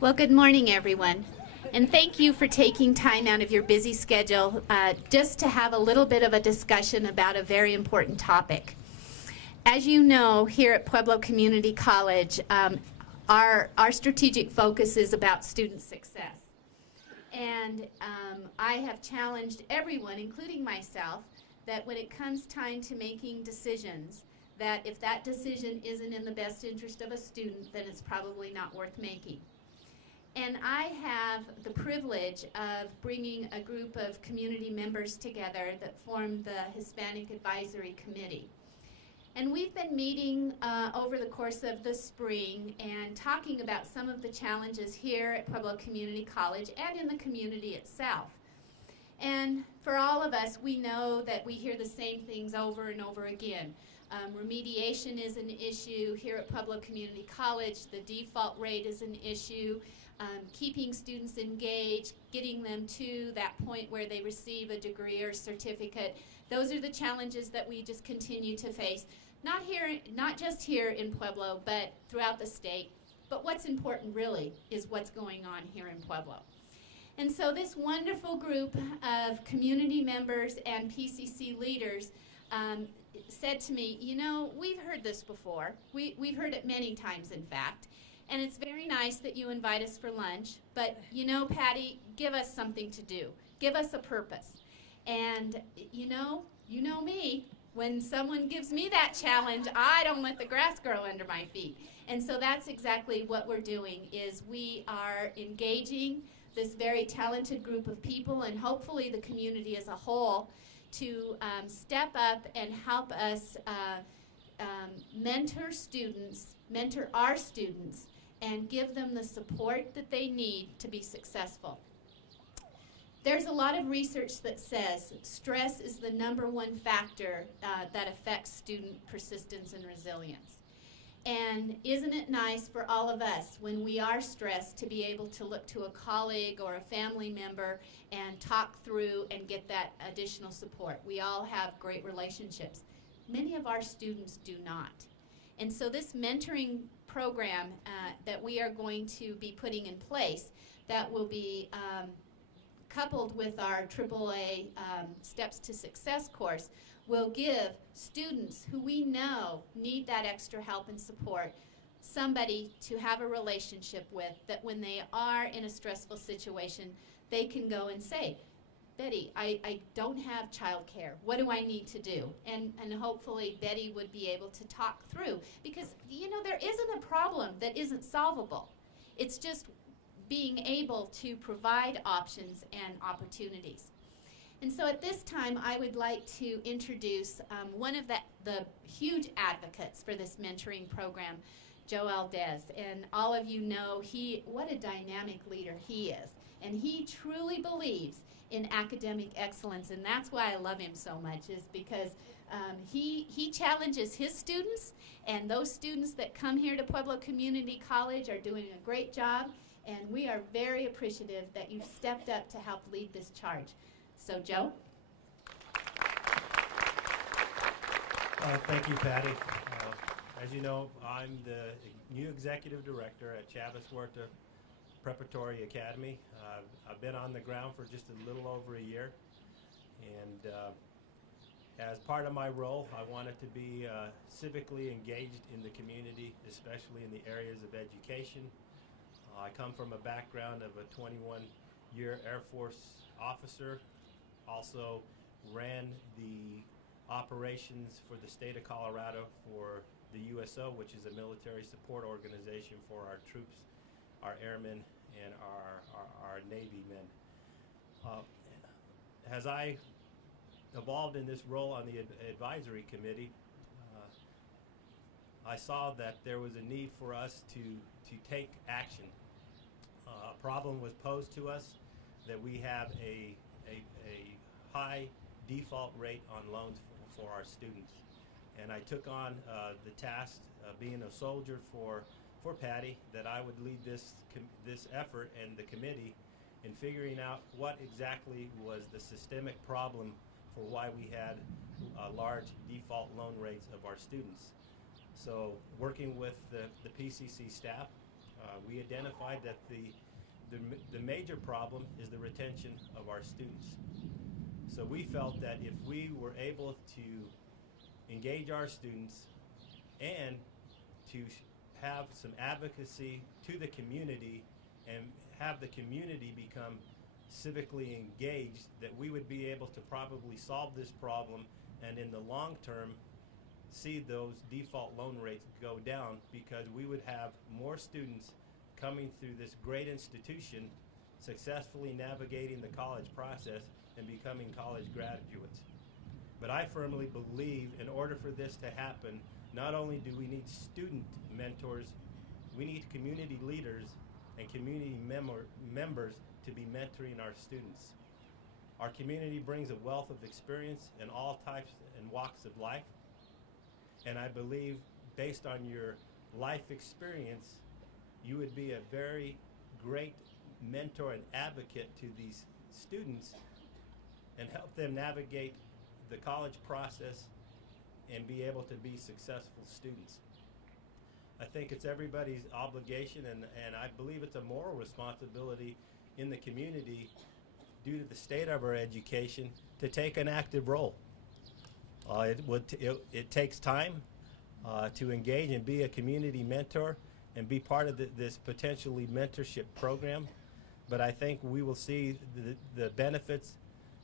Well, good morning, everyone. And thank you for taking time out of your busy schedule just to have a little bit of a discussion about a very important topic. As you know, here at Pueblo Community College, our strategic focus is about student success. And I have challenged everyone, including myself, that when it comes time to making decisions, that if that decision isn't in the best interest of a student, then it's probably not worth making. And I have the privilege of bringing a group of community members together that form the Hispanic Advisory Committee. And we've been meeting over the course of the spring and talking about some of the challenges here at Pueblo Community College and in the community itself. And for all of us, we know that we hear the same things over and over again. Remediation is an issue here at Pueblo Community College. The default rate is an issue. Keeping students engaged, getting them to that point where they receive a degree or certificate. Those are the challenges that we just continue to face, not just here in Pueblo, but throughout the state. But what's important really is what's going on here in Pueblo. And so this wonderful group of community members and PCC leaders said to me, you know, we've heard this before. We've heard it many times, in fact. And it's very nice that you invite us for lunch, but you know, Patty, give us something to do. Give us a purpose. And you know me, when someone gives me that challenge, I don't let the grass grow under my feet. And so that's exactly what we're doing, is we are engaging this very talented group of people and hopefully the community as a whole to step up and help us mentor our students, and give them the support that they need to be successful. There's a lot of research that says stress is the #1 factor that affects student persistence and resilience. And isn't it nice for all of us when we are stressed to be able to look to a colleague or a family member and talk through and get that additional support? We all have great relationships. Many of our students do not. And so this mentoring program that we are going to be putting in place, that will be coupled with our AAA Steps to Success course, will give students who we know need that extra help and support somebody to have a relationship with, that when they are in a stressful situation, they can go and say, Betty, I don't have childcare. What do I need to do? And hopefully Betty would be able to talk through, because you know, there isn't a problem that isn't solvable. It's just being able to provide options and opportunities. And so at this time, I would like to introduce one of the huge advocates for this mentoring program, Joe Chavez. And all of you know what a dynamic leader he is. And he truly believes in academic excellence, and that's why I love him so much, is because he challenges his students, and those students that come here to Pueblo Community College are doing a great job, and we are very appreciative that you've stepped up to help lead this charge. So, Joe? Thank you, Patty. As you know, I'm the new executive director at Chavez Preparatory Academy. I've been on the ground for just a little over a year, and as part of my role, I wanted to be civically engaged in the community, especially in the areas of education. I come from a background of a 21-year Air Force officer, also ran the operations for the state of Colorado for the USO, which is a military support organization for our troops, our airmen, and our Navy men. As I evolved in this role on the advisory committee, I saw that there was a need for us to take action. A problem was posed to us that we have a high default rate on loans for our students. And I took on the task, being a soldier for Patty, that I would lead this effort and the committee in figuring out what exactly was the systemic problem for why we had large default loan rates of our students. So working with the PCC staff, we identified that the major problem is the retention of our students. So we felt that if we were able to engage our students and to have some advocacy to the community and have the community become civically engaged, that we would be able to probably solve this problem and in the long term see those default loan rates go down, because we would have more students coming through this great institution successfully navigating the college process and becoming college graduates. But I firmly believe in order for this to happen, not only do we need student mentors, we need community leaders and community members to be mentoring our students. Our community brings a wealth of experience in all types and walks of life. And I believe based on your life experience, you would be a very great mentor and advocate to these students and help them navigate the college process and be able to be successful students. I think it's everybody's obligation, and I believe it's a moral responsibility in the community, due to the state of our education, to take an active role. It takes time to engage and be a community mentor and be part of this potentially mentorship program. But I think we will see the benefits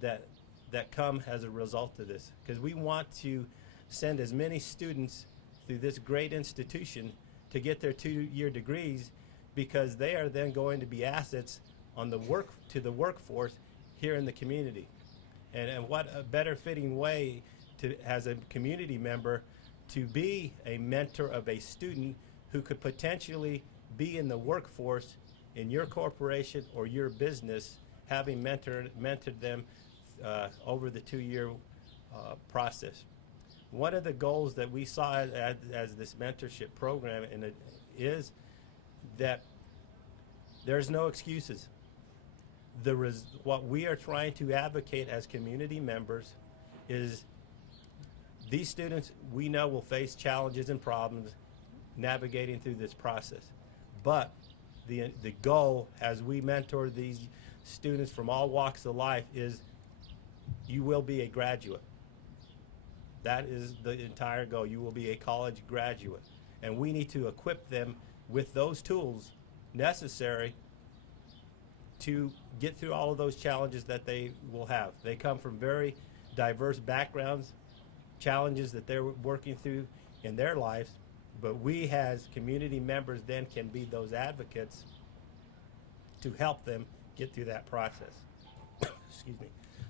that come as a result of this, because we want to send as many students through this great institution to get their 2-year degrees, because they are then going to be assets on the workforce here in the community. And what a better fitting way to, as a community member, to be a mentor of a student who could potentially be in the workforce in your corporation or your business, having mentored them over the 2-year process. One of the goals that we saw as this mentorship program is that there's no excuses. What we are trying to advocate as community members is these students we know will face challenges and problems navigating through this process. But the goal as we mentor these students from all walks of life is you will be a graduate. That is the entire goal. You will be a college graduate. And we need to equip them with those tools necessary to get through all of those challenges that they will have. They come from very diverse backgrounds, challenges that they're working through in their lives, but we as community members then can be those advocates to help them get through that process. Excuse me.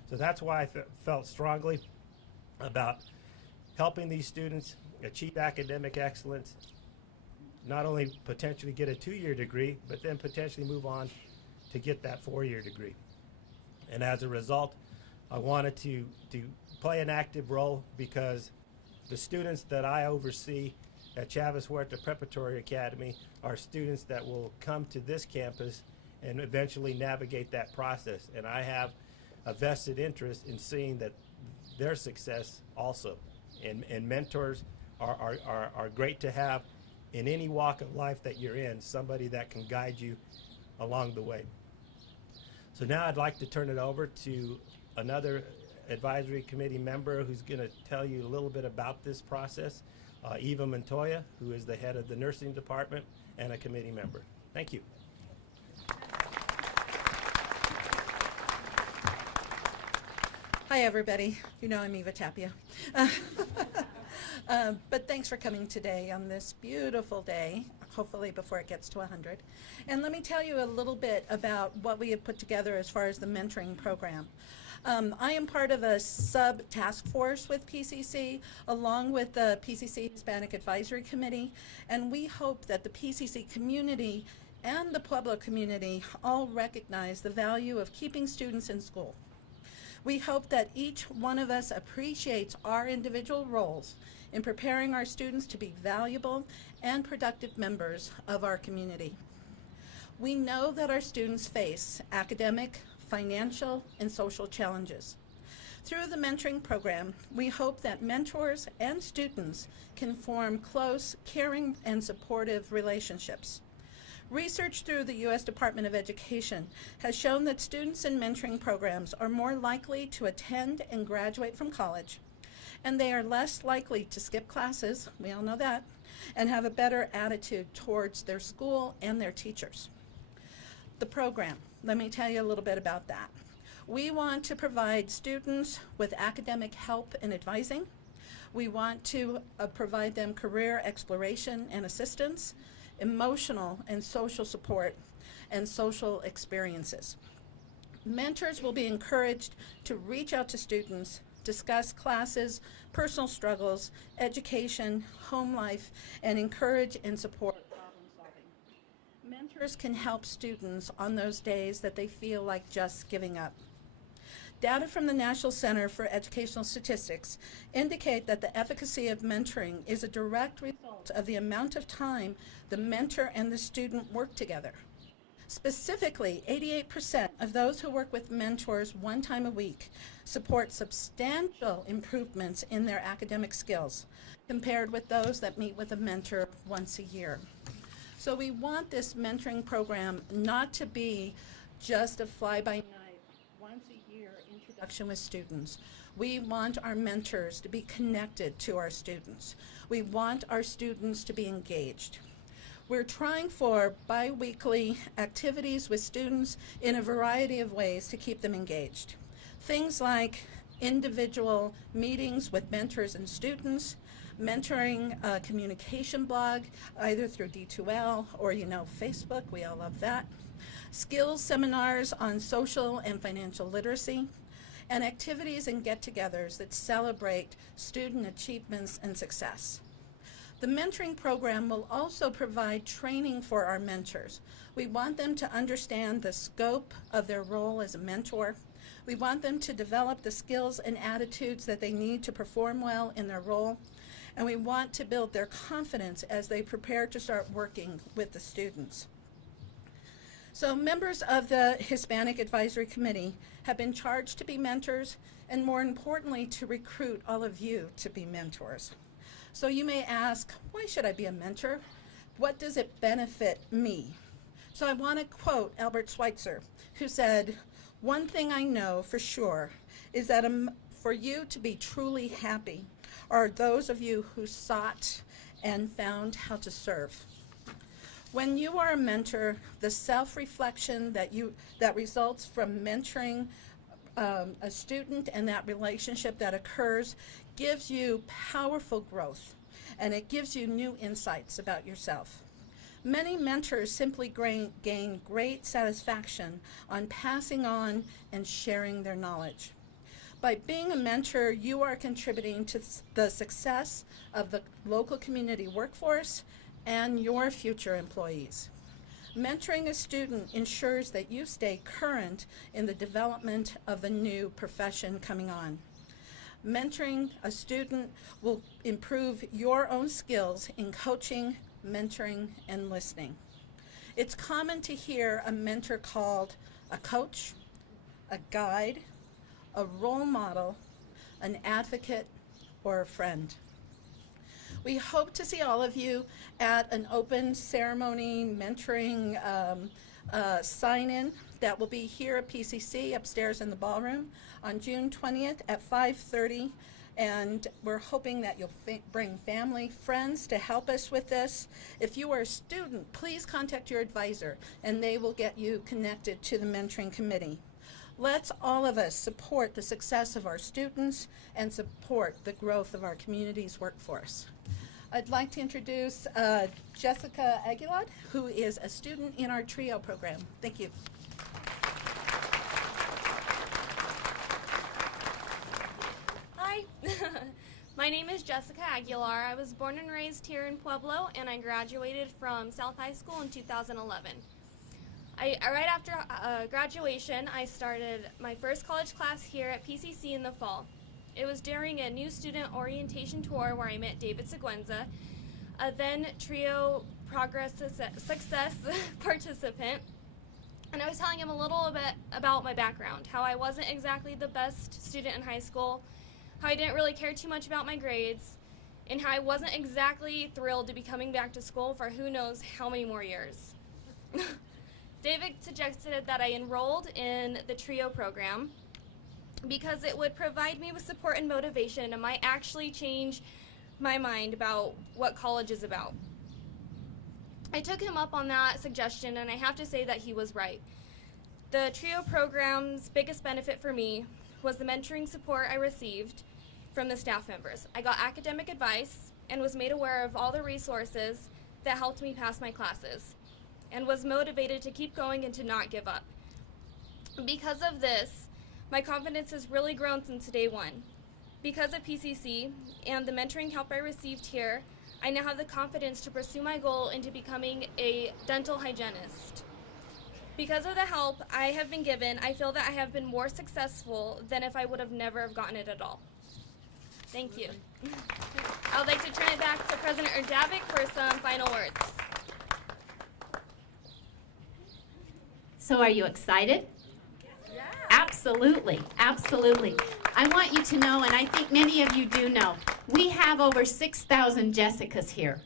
So that's why I felt strongly about helping these students achieve academic excellence, not only potentially get a 2-year degree, but then potentially move on to get that 4-year degree. And as a result, I wanted to play an active role, because the students that I oversee at Chavez Huerta Preparatory Academy are students that will come to this campus and eventually navigate that process. And I have a vested interest in seeing that their success also. And mentors are great to have in any walk of life that you're in, somebody that can guide you along the way. So now I'd like to turn it over to another advisory committee member who's going to tell you a little bit about this process, Eva Montoya, who is the head of the nursing department and a committee member. Thank you. Hi, everybody. You know I'm Eva Tapia. But thanks for coming today on this beautiful day, hopefully before it gets to 100. And let me tell you a little bit about what we have put together as far as the mentoring program. I am part of a sub-task force with PCC, along with the PCC Hispanic Advisory Committee, and we hope that the PCC community and the Pueblo community all recognize the value of keeping students in school. We hope that each one of us appreciates our individual roles in preparing our students to be valuable and productive members of our community. We know that our students face academic, financial, and social challenges. Through the mentoring program, we hope that mentors and students can form close, caring, and supportive relationships. Research through the U.S. Department of Education has shown that students in mentoring programs are more likely to attend and graduate from college, and they are less likely to skip classes, we all know that, and have a better attitude towards their school and their teachers. The program, let me tell you a little bit about that. We want to provide students with academic help and advising. We want to provide them career exploration and assistance, emotional and social support, and social experiences. Mentors will be encouraged to reach out to students, discuss classes, personal struggles, education, home life, and encourage and support problem solving. Mentors can help students on those days that they feel like just giving up. Data from the National Center for Educational Statistics indicate that the efficacy of mentoring is a direct result of the amount of time the mentor and the student work together. Specifically, 88% of those who work with mentors one time a week support substantial improvements in their academic skills compared with those that meet with a mentor once a year. So we want this mentoring program not to be just a fly-by-night, once-a-year introduction with students. We want our mentors to be connected to our students. We want our students to be engaged. We're trying for bi-weekly activities with students in a variety of ways to keep them engaged. Things like individual meetings with mentors and students, mentoring communication blog, either through D2L or, Facebook, we all love that, skills seminars on social and financial literacy, and activities and get-togethers that celebrate student achievements and success. The mentoring program will also provide training for our mentors. We want them to understand the scope of their role as a mentor. We want them to develop the skills and attitudes that they need to perform well in their role. And we want to build their confidence as they prepare to start working with the students. So members of the Hispanic Advisory Committee have been charged to be mentors, and more importantly, to recruit all of you to be mentors. So you may ask, why should I be a mentor? What does it benefit me? So I want to quote Albert Schweitzer, who said, "One thing I know for sure is that for you to be truly happy are those of you who sought and found how to serve." When you are a mentor, the self-reflection that results from mentoring a student and that relationship that occurs gives you powerful growth, and it gives you new insights about yourself. Many mentors simply gain great satisfaction on passing on and sharing their knowledge. By being a mentor, you are contributing to the success of the local community workforce and your future employees. Mentoring a student ensures that you stay current in the development of the new profession coming on. Mentoring a student will improve your own skills in coaching, mentoring, and listening. It's common to hear a mentor called a coach, a guide, a role model, an advocate, or a friend. We hope to see all of you at an open ceremony mentoring sign-in that will be here at PCC upstairs in the ballroom on June 20th at 5:30. And we're hoping that you'll bring family, friends to help us with this. If you are a student, please contact your advisor and they will get you connected to the mentoring committee. Let's all of us support the success of our students and support the growth of our community's workforce. I'd like to introduce Jessica Aguilar, who is a student in our TRIO program. Thank you. Hi, my name is Jessica Aguilar. I was born and raised here in Pueblo, and I graduated from South High School in 2011. Right after graduation, I started my first college class here at PCC in the fall. It was during a new student orientation tour where I met David Seguenza, a then TRIO Progress Success participant, and I was telling him a little bit about my background, how I wasn't exactly the best student in high school, how I didn't really care too much about my grades, and how I wasn't exactly thrilled to be coming back to school for who knows how many more years. David suggested that I enrolled in the TRIO program because it would provide me with support and motivation and might actually change my mind about what college is about. I took him up on that suggestion, and I have to say that he was right. The TRIO program's biggest benefit for me was the mentoring support I received from the staff members. I got academic advice and was made aware of all the resources that helped me pass my classes, and was motivated to keep going and to not give up. Because of this, my confidence has really grown since day one. Because of PCC and the mentoring help I received here, I now have the confidence to pursue my goal into becoming a dental hygienist. Because of the help I have been given, I feel that I have been more successful than if I would have never have gotten it at all. Thank you. I would like to turn it back to President Erdavik for some final words. So are you excited? Absolutely, absolutely. I want you to know, and I think many of you do know, we have over 6,000 Jessicas here.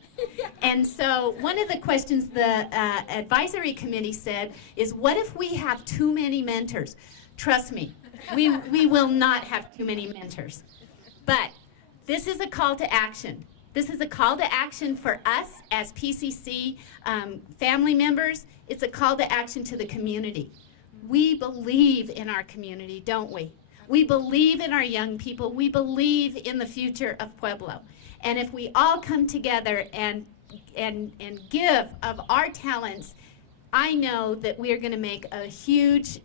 And so one of the questions the advisory committee said is, what if we have too many mentors? Trust me, we will not have too many mentors. But this is a call to action. This is a call to action for us as PCC family members. It's a call to action to the community. We believe in our community, don't we? We believe in our young people. We believe in the future of Pueblo. And if we all come together and give of our talents, I know that we are going to make a huge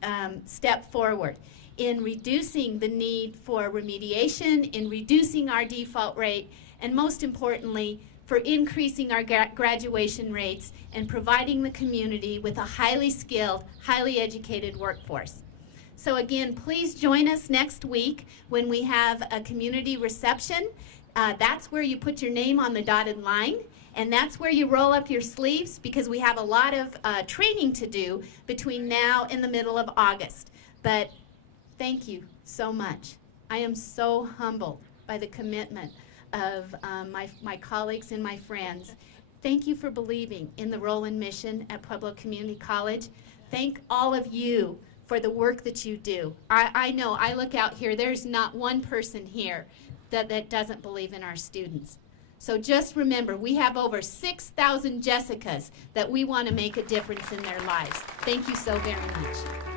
step forward in reducing the need for remediation, in reducing our default rate, and most importantly, for increasing our graduation rates and providing the community with a highly skilled, highly educated workforce. So again, please join us next week when we have a community reception. That's where you put your name on the dotted line, and that's where you roll up your sleeves, because we have a lot of training to do between now and the middle of August. But thank you so much. I am so humbled by the commitment of my colleagues and my friends. Thank you for believing in the role and mission at Pueblo Community College. Thank all of you for the work that you do. I know, I look out here, there's not one person here that doesn't believe in our students. So just remember, we have over 6,000 Jessicas that we want to make a difference in their lives. Thank you so very much.